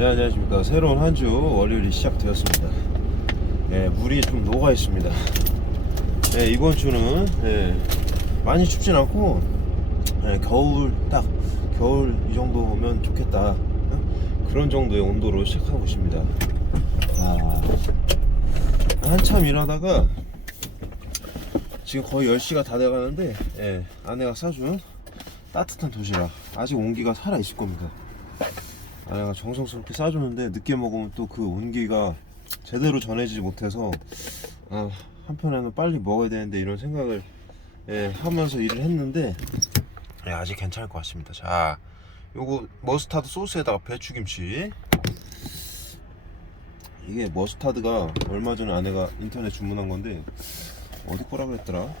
네, 안녕하십니까. 새로운 한 주 월요일이 시작되었습니다. 예, 물이 좀 녹아 있습니다. 예, 이번 주는 예, 많이 춥진 않고 예, 겨울 딱 겨울 이 정도면 좋겠다. 어? 그런 정도의 온도로 시작하고 있습니다. 아, 한참 일하다가 지금 거의 10시가 다 돼가는데 예, 아내가 사준 따뜻한 도시락 아직 온기가 살아 있을 겁니다. 아내가 정성스럽게 싸주는데 늦게 먹으면 또 그 온기가 제대로 전해지지 못해서 아, 한편에는 빨리 먹어야 되는데 이런 생각을 예, 하면서 일을 했는데 예, 아직 괜찮을 것 같습니다. 자, 요거 머스타드 소스에다가 배추김치 이게 머스타드가 얼마 전에 아내가 인터넷 주문한 건데 어디 거라 그랬더라?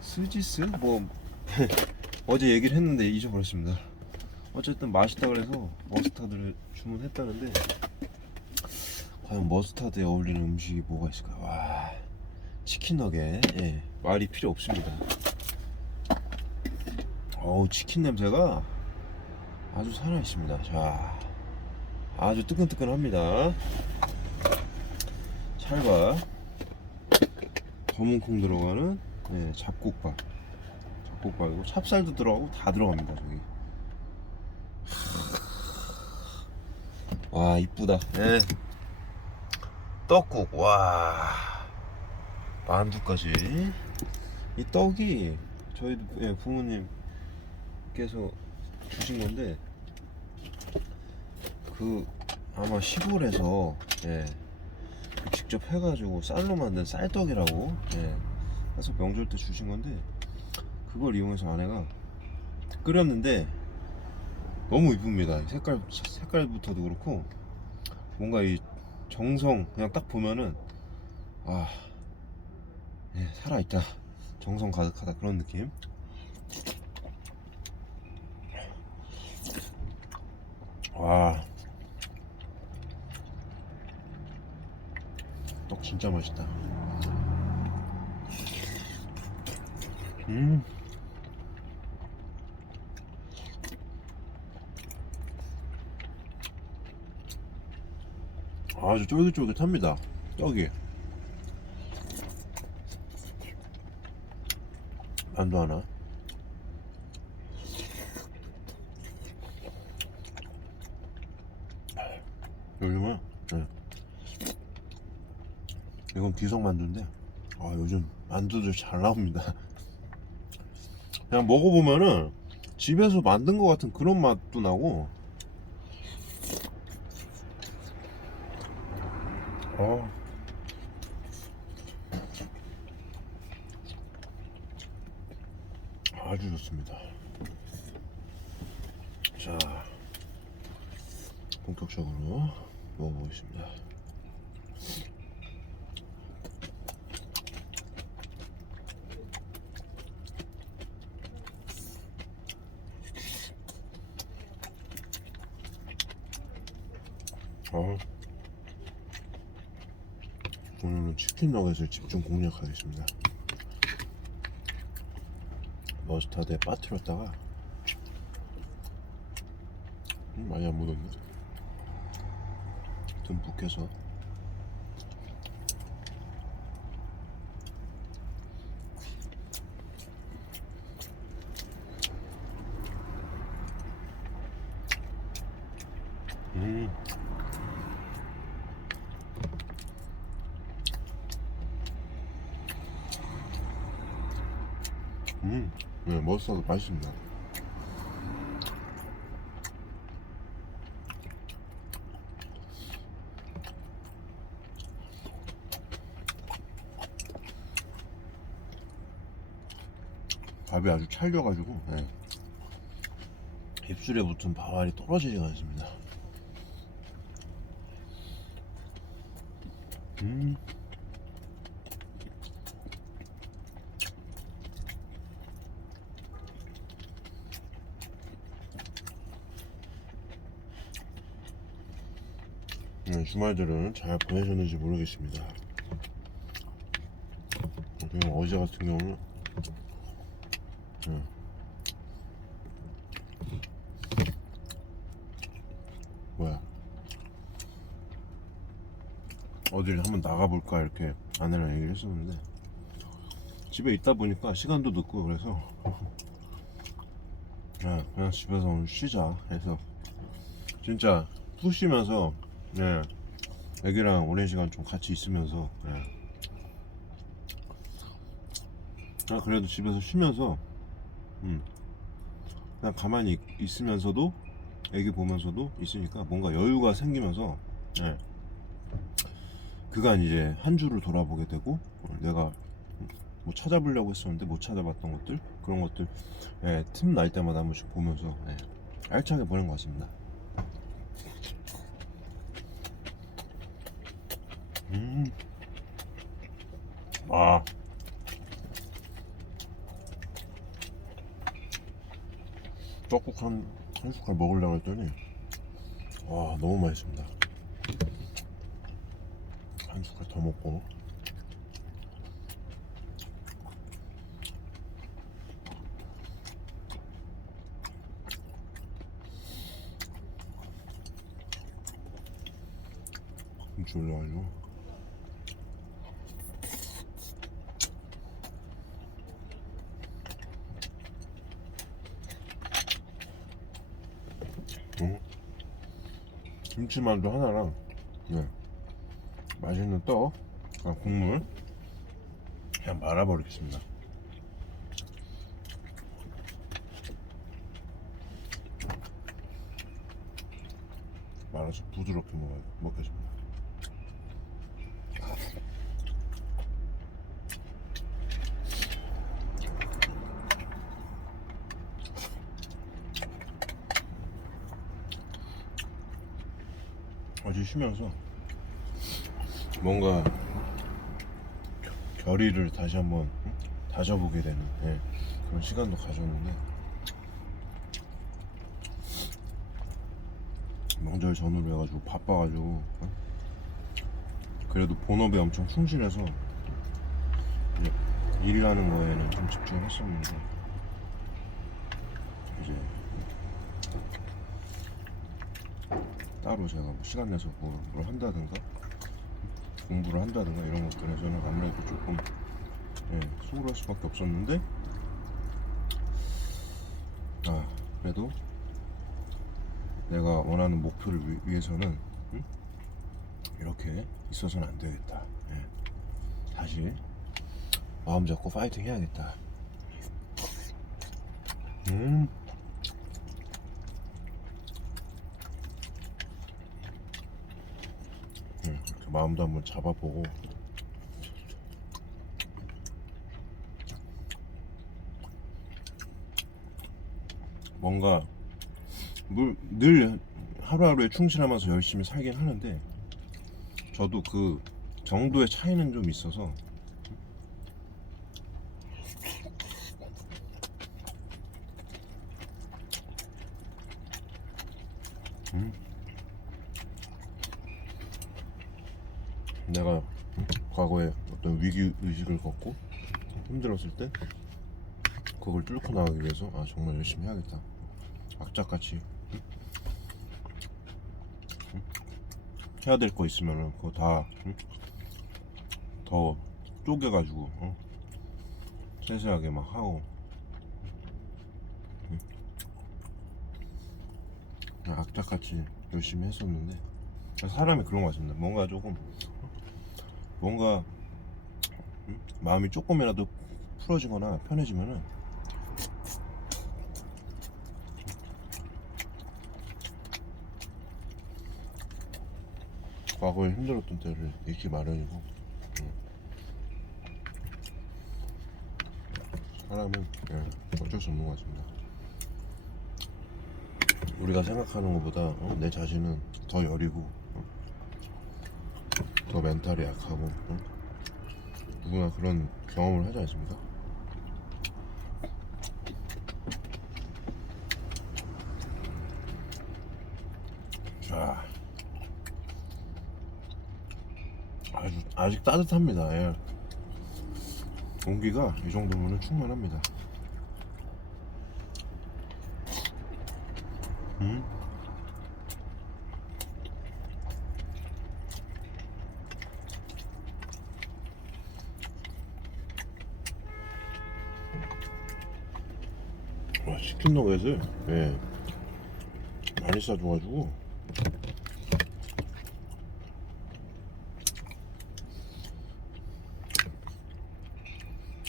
스지스? 뭐 어제 얘기를 했는데 잊어버렸습니다. 어쨌든 맛있다 그래서 머스타드를 주문했다는데 과연 머스타드에 어울리는 음식이 뭐가 있을까? 와 치킨 너겟 예 말이 필요 없습니다. 어우 치킨 냄새가 아주 살아 있습니다. 자 아주 뜨끈뜨끈합니다. 찰밥 검은 콩 들어가는 예, 잡곡밥 잡곡밥이고 찹쌀도 들어가고 다 들어갑니다 저기. 와 이쁘다. 네. 떡국 와. 만두까지. 이 떡이 저희 예, 부모님께서 주신 건데 그 아마 시골에서 예, 그 직접 해가지고 쌀로 만든 쌀떡이라고 예, 해서 명절 때 주신 건데 그걸 이용해서 아내가 끓였는데 너무 이쁩니다. 이 색깔 색깔부터도 그렇고 뭔가 이 정성 그냥 딱 보면은 아 예, 살아 있다. 정성 가득하다 그런 느낌. 와. 떡 진짜 맛있다. 음. 아주 쫄깃쫄깃합니다. 떡이. 만두 하나. 요즘은 네. 이건 기성 만두인데 아 요즘 만두들 잘 나옵니다. 그냥 먹어보면은 집에서 만든 것 같은 그런 맛도 나고 어. 아주 좋습니다. 자, 본격적으로 먹어보겠습니다. 어. 오늘은 치킨 너겟을 집중 공략하겠습니다. 머스타드에 빠뜨렸다가 음, 많이 안 묻었네. 듬뿍 해서 음. 음, 네, 머스타드 맛있습니다. 밥이 아주 찰져가지고 네. 입술에 붙은 밥알이 떨어지지가 않습니다. 음. 네, 주말들은 잘 보내셨는지 모르겠습니다. 그냥 어제 같은 경우는 네. 뭐야 어딜 한번 나가볼까 이렇게 아내랑 얘기를 했었는데 집에 있다 보니까 시간도 늦고 그래서 야, 그냥 집에서 오늘 쉬자 해서 진짜 푹 쉬면서 예, 애기랑 오랜 시간 좀 같이 있으면서 예. 아, 그래도 집에서 쉬면서 음, 그냥 가만히 있- 있으면서도 애기 보면서도 있으니까 뭔가 여유가 생기면서 예. 그간 이제 한 주를 돌아보게 되고 어, 내가 뭐 찾아보려고 했었는데 못 찾아봤던 것들 그런 것들 예, 틈날 때마다 한 번씩 보면서 예, 알차게 보낸 것 같습니다. 음, 아, 떡국 한, 한 숟갈 먹으려고 했더니 와 너무 맛있습니다. 한 숟갈 더 먹고. 김치 올라가지고 음. 김치만두 하나랑 네. 맛있는 떡, 아, 국물 그냥 말아버리겠습니다. 말아서 부드럽게 먹어야 먹겠습니다. 어제 쉬면서 뭔가 겨- 결의를 다시 한번 응? 다져보게 되는 예, 그런 시간도 가졌는데 명절 전후로 해가지고 바빠가지고 응? 그래도 본업에 엄청 충실해서 일하는 거에는 좀 집중했었는데 이제 따로 제가 뭐 시간 내서 뭐, 뭘 한다든가 공부를 한다든가 이런 것들에서는 아무래도 조금 예, 소홀할 수밖에 없었는데 아 그래도 내가 원하는 목표를 위, 위해서는 응? 이렇게 있어서는 안 되겠다 예. 다시 마음 잡고 파이팅 해야겠다 음 예, 이렇게 마음도 한번 잡아보고. 뭔가 물, 늘 하루하루에 충실하면서 열심히 살긴 하는데 저도 그 정도의 차이는 좀 있어서 음. 내가 과거에 어떤 위기 의식을 갖고 힘들었을 때 그걸 뚫고 나가기 위해서 아 정말 열심히 해야겠다 악착같이? 해야 될 거 있으면은 그거 다더 쪼개가지고 어? 세세하게 막 하고 악착같이 열심히 했었는데 사람이 그런 것 같습니다 뭔가 조금 뭔가 응? 마음이 조금이라도 풀어지거나 편해지면은 과거에 힘들었던 때를 잊기 마련이고 응. 사람은 예, 어쩔 수 없는 것 같습니다 우리가 생각하는 것보다 어, 내 자신은 더 여리고 어, 더 멘탈이 약하고 어? 누구나 그런 경험을 하지 않습니까? 자, 아주 아직 따뜻합니다. 예. 공기가 이 정도면 충분합니다. 음? 너겟을 예, 많이 싸줘가지고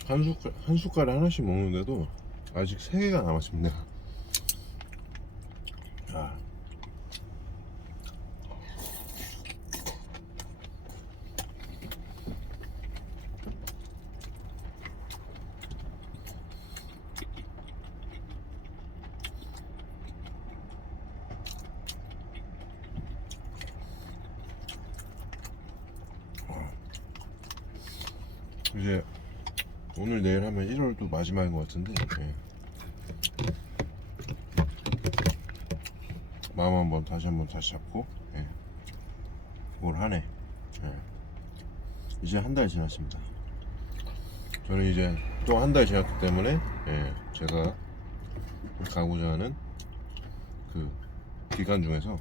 한 숟갈 한 숟갈에 하나씩 먹는데도 아직 세 개가 남았습니다. 아. 이제 오늘 내일 하면 1월도 마지막인 것 같은데 예. 마음 한번 다시 한번 다시 잡고 예. 올 한해 예. 이제 한 달 지났습니다 저는 이제 또 한 달 지났기 때문에 예. 제가 가고자 하는 그 기간 중에서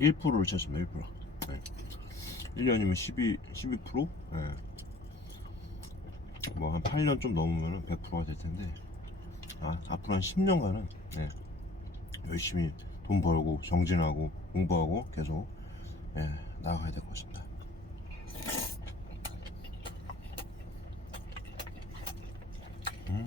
1%를 쳤습니다 1% 예. 1년이면 12, 12%? 예. 뭐 한 8년 좀 넘으면 100%가 될 텐데 아, 앞으로 한 10년간은 네, 열심히 돈 벌고 정진하고 공부하고 계속 예, 나아가야 될 것입니다. 음. 음,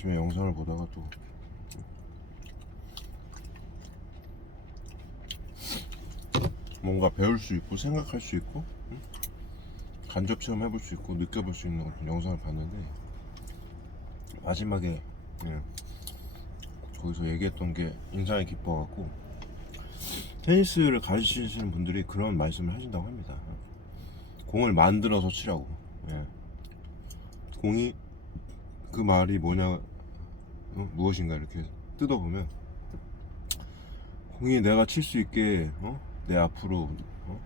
아침에 영상을 보다가 또 뭔가 배울 수 있고 생각할 수 있고 응? 간접 체험 해볼 수 있고 느껴볼 수 있는 어떤 영상을 봤는데 마지막에 예, 거기서 얘기했던 게 인상이 깊어갖고 테니스를 가르치시는 분들이 그런 말씀을 하신다고 합니다. 공을 만들어서 치라고. 예. 공이 그 말이 뭐냐 어? 무엇인가 이렇게 뜯어보면 공이 내가 칠 수 있게 어? 내 앞으로 어?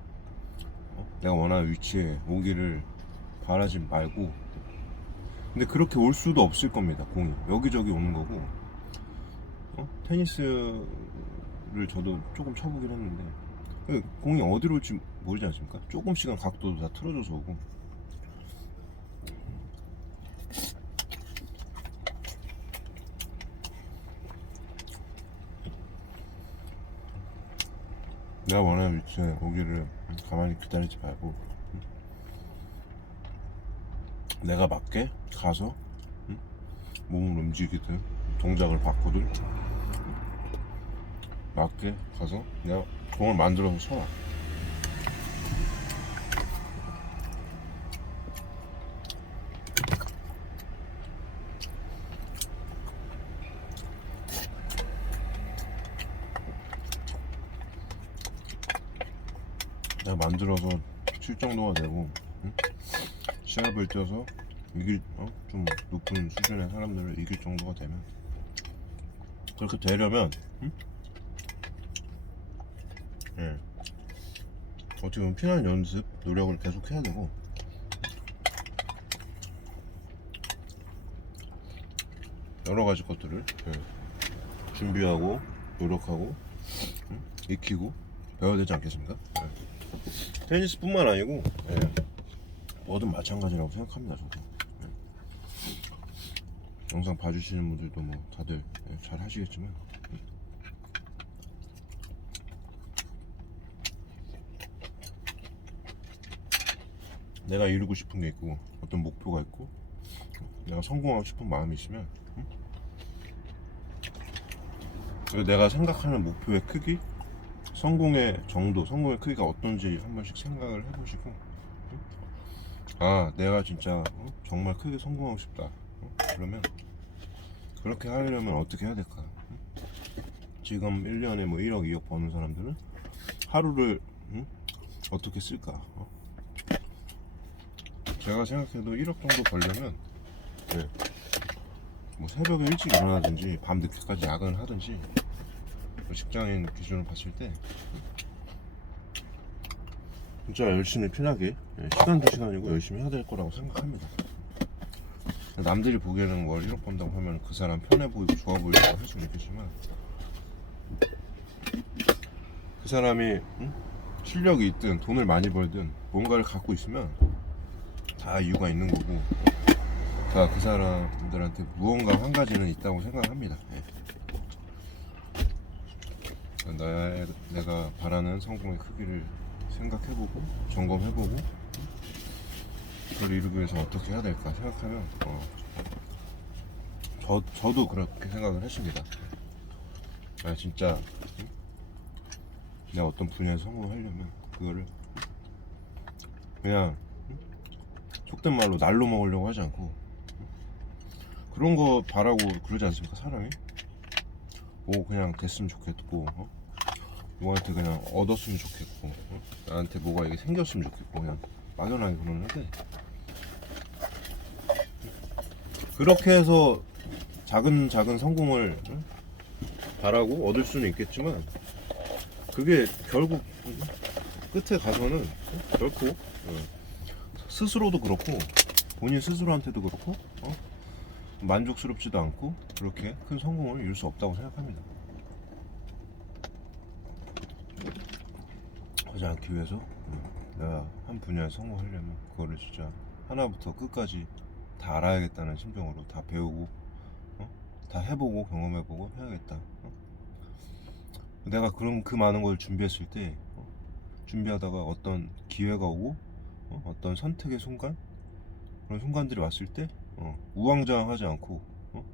어? 내가 원하는 위치에 오기를 바라지 말고 근데 그렇게 올 수도 없을 겁니다 공이 여기저기 오는 거고 어? 테니스를 저도 조금 쳐보긴 했는데 그 공이 어디로 올지 모르지 않습니까? 조금씩은 각도도 다 틀어져서 오고 내가 원하는 위치에 오기를 가만히 기다리지 말고 응? 내가 맞게 가서 응? 몸을 움직이든 동작을 바꾸든 응? 맞게 가서 내가 공을 만들어서 쳐라 내가 만들어서 칠 정도가 되고 응? 뛰어서 이길 어? 좀 높은 수준의 사람들을 이길 정도가 되면 그렇게 되려면 응? 예. 어떻게 보면 피난 연습 노력을 계속 해야 되고 여러 가지 것들을 예. 준비하고 노력하고 응? 익히고 배워야 되지 않겠습니까? 예. 테니스뿐만 아니고 예. 뭐든 마찬가지라고 생각합니다 저도 예. 영상 봐주시는 분들도 뭐 다들 예, 잘 하시겠지만 예. 내가 이루고 싶은 게 있고 어떤 목표가 있고 내가 성공하고 싶은 마음이 있으면 응? 그리고 내가 생각하는 목표의 크기 성공의 정도, 성공의 크기가 어떤지 한 번씩 생각을 해보시고, 응? 아, 내가 진짜 어? 정말 크게 성공하고 싶다. 어? 그러면 그렇게 하려면 어떻게 해야 될까? 응? 지금 1년에 뭐 1억, 2억 버는 사람들은 하루를 응? 어떻게 쓸까? 어? 제가 생각해도 1억 정도 벌려면 네. 뭐 새벽에 일찍 일어나든지 밤 늦게까지 야근을 하든지 뭐 직장인 기준으로 봤을 때 진짜 열심히 편하게 예, 시간도 시간이고 열심히 해야 될 거라고 생각합니다. 남들이 보기에는 월 1억 번다고 하면 그 사람 편해 보이고 좋아 보이고 할 수는 있겠지만 그 사람이 응? 실력이 있든 돈을 많이 벌든 뭔가를 갖고 있으면 다 이유가 있는 거고 다 그 사람들한테 무언가 한 가지는 있다고 생각합니다. 예. 나, 내가 바라는 성공의 크기를 생각해보고 점검해보고 그걸 이루기 위해서 어떻게 해야 될까 생각하면 어, 저, 저도 그렇게 생각을 했습니다. 아, 진짜 응? 내가 어떤 분야에서 성공하려면 그거를 그냥 응? 속된 말로 날로 먹으려고 하지 않고 응? 그런 거 바라고 그러지 않습니까 사람이 뭐 그냥 됐으면 좋겠고 어? 누구한테 그냥 얻었으면 좋겠고 어? 나한테 뭐가 이게 생겼으면 좋겠고 그냥 막연하게 그러는데 그렇게 해서 작은 작은 성공을 응? 바라고 얻을 수는 있겠지만 그게 결국 응? 끝에 가서는 응? 결코 응, 스스로도 그렇고 본인 스스로한테도 그렇고 어? 만족스럽지도 않고 그렇게 큰 성공을 이룰 수 없다고 생각합니다. 그러지 않기 위해서 음, 내가 한 분야에 성공하려면 그거를 진짜 하나부터 끝까지 다 알아야겠다는 심정으로 다 배우고 어? 다 해보고 경험해보고 해야겠다. 어? 내가 그런 그 많은 걸 준비했을 때 어? 준비하다가 어떤 기회가 오고 어? 어떤 선택의 순간 그런 순간들이 왔을 때 어, 우왕좌왕하지 않고 어?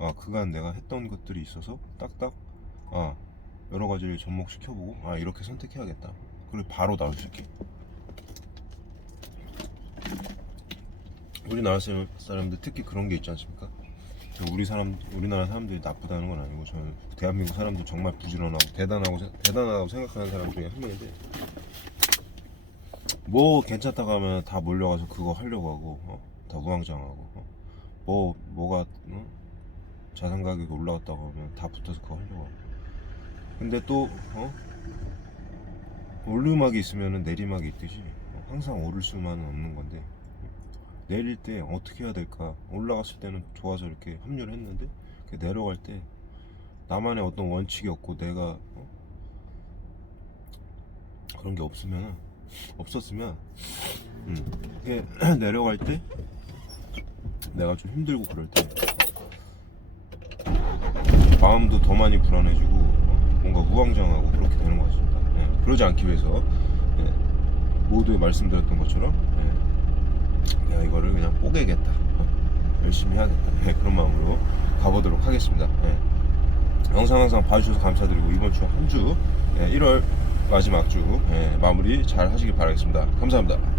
아 그간 내가 했던 것들이 있어서 딱딱 아 여러 가지를 접목시켜보고 아 이렇게 선택해야겠다 그리고 바로 나올 수 있게 우리나라 사람- 사람들 특히 그런 게 있지 않습니까? 우리 사람 우리나라 사람들이 나쁘다는 건 아니고 저는 대한민국 사람들 정말 부지런하고 대단하고 생- 대단하다고 생각하는 사람 중에 한 명인데 뭐 괜찮다고 하면 다 몰려가서 그거 하려고 하고 어? 다 우왕좌왕하고 어? 뭐 뭐가 어? 자산 가격이 올라갔다고 하면 다 붙어서 그거 하려고 하고 근데 또 어? 오르막이 있으면 내리막이 있듯이 어, 항상 오를 수만은 없는 건데 내릴 때 어떻게 해야 될까 올라갔을 때는 좋아서 이렇게 합류를 했는데 내려갈 때 나만의 어떤 원칙이 없고 내가 어? 그런 게 없으면 없었으면 음, 내려갈 때 내가 좀 힘들고 그럴 때 마음도 더 많이 불안해지고 어? 뭔가 우왕좌왕하고 그렇게 되는 것 같습니다. 예, 그러지 않기 위해서 예, 모두에 말씀드렸던 것처럼 예, 내가 이거를 그냥 뽀개겠다. 어? 열심히 해야겠다. 예, 그런 마음으로 가보도록 하겠습니다. 예. 영상 항상 봐주셔서 감사드리고 이번 주 한주 1월 마지막 주 예, 마무리 잘 하시길 바라겠습니다. 감사합니다.